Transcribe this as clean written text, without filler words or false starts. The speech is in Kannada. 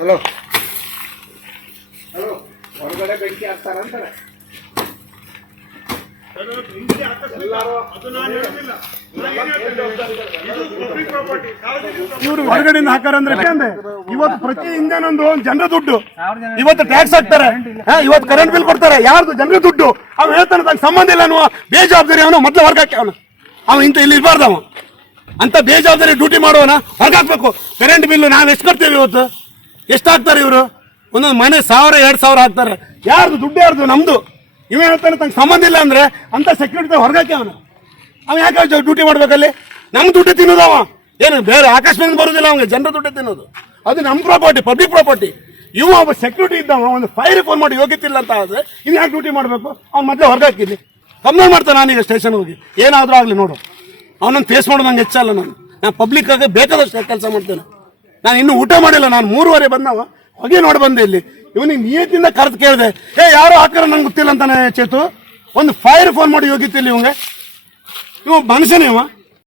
ಹಲೋ ಹಲೋ, ಹೊರಗಡೆ ಬೆಂಕಿ ಹಾಕ್ತಾರಂತಾರೆ. ಇವರು ಹೊರಗಡೆಯಿಂದ ಹಾಕಾರಂದ್ರೆ ಇವತ್ತು ಪ್ರತಿ ಇಂಜನ್ ಜನರ ದುಡ್ಡು, ಇವತ್ತು ಟ್ಯಾಕ್ಸ್ ಹಾಕ್ತಾರೆ, ಇವತ್ತು ಕರೆಂಟ್ ಬಿಲ್ ಕೊಡ್ತಾರೆ, ಯಾರ್ದು ಜನರ ದುಡ್ಡು. ಅವ್ನು ಹೇಳ್ತಾನೆ ತನಗೆ ಸಂಬಂಧ ಇಲ್ಲ ಅನ್ನುವ ಬೇಜವಾಬ್ದಾರಿ ಅವನು ಮೊದಲು ಹೊರಗಾಕಿ ಅವನು ಇಂತ ಇಲ್ಲಿ ಇರಬಾರ್ದು. ಅವ ಅಂತ ಬೇಜವಾಬ್ದಾರಿ ಡ್ಯೂಟಿ ಮಾಡುವನ ಹೊರಗಾಕ್ಬೇಕು. ಕರೆಂಟ್ ಬಿಲ್ ನಾವು ಎಷ್ಟು ಕಟ್ತೇವೆ, ಇವತ್ತು ಎಷ್ಟು ಹಾಕ್ತಾರೆ ಇವರು? ಒಂದೊಂದು ಮನೆ 1000-2000 ಹಾಕ್ತಾರೆ. ಯಾರ್ದು ದುಡ್ಡು? ಯಾರ್ದು? ನಮ್ದು. ಇವ ಹೇಳ್ತಾನೆ ತನಗೆ ಸಂಬಂಧ ಇಲ್ಲ ಅಂದ್ರೆ ಅಂತ ಸೆಕ್ಯೂರಿಟಿ ಹೊರಗಾಕಿ ಅವ ಯಾಕೆ ಡ್ಯೂಟಿ ಮಾಡ್ಬೇಕಲ್ಲಿ? ನಮ್ಮ ದುಡ್ಡು ತಿನ್ನೋದು ಅವ. ಏನು ಬೇರೆ ಆಕಾಶದಿಂದ ಬರುದಿಲ್ಲ ಅವಂಗೆ, ಜನರ ದುಡ್ಡು ತಿನ್ನೋದು. ಅದು ನಮ್ಮ ಪ್ರಾಪರ್ಟಿ, ಪಬ್ಲಿಕ್ ಪ್ರಾಪರ್ಟಿ. ಇವ ಒಬ್ಬ ಸೆಕ್ಯೂರಿಟಿ ಇದ್ದವ ಒಂದು ಫೈರ್ ಫೋನ್ ಮಾಡಿ ಯೋಗ್ಯತಿಲ್ಲ ಅಂತ ಆದ್ರೆ ಇವ್ ಯಾಕೆ ಡ್ಯೂಟಿ ಮಾಡಬೇಕು? ಅವ್ನು ಮೊದಲೇ ಹೊರಗಾಕಿದ್ಲಿ ಕಂಪ್ಲೇಂಟ್ ಮಾಡ್ತಾನೆ. ನಾನೀಗ ಸ್ಟೇಷನ್ ಹೋಗಿ ಏನಾದರೂ ಆಗಲಿ ನೋಡು, ಅವನನ್ನು ಫೇಸ್ ಮಾಡೋದು ನಂಗೆ ಹೆಚ್ಚಲ್ಲ. ನಾನು ಪಬ್ಲಿಕ್ ಆಗಿ ಬೇಕಾದಷ್ಟು ಕೆಲಸ ಮಾಡ್ತೇನೆ. ನಾನು ಇನ್ನೂ ಊಟ ಮಾಡಿಲ್ಲ. ನಾನು 3:30 ಬಂದವ, ಹೊಗೆ ನೋಡಿ ಬಂದೆ ಇಲ್ಲಿ. ಇವನಿಗೆ ನಿಯತ್ತಿಂದ ಕರೆದು ಕೇಳಿದೆ, ಯಾರೋ ಹಾಕರ ನಂಗೆ ಗೊತ್ತಿಲ್ಲ ಅಂತಾನೆ ಚೇತು. ಒಂದು ಫೈರ್ ಫೋನ್ ಮಾಡಿ ಯೋಗ್ಯತಿಲ್ಲ ಇವಂಗೆ. ಇವ ಮನುಷ್ಯನೇ ಇವ.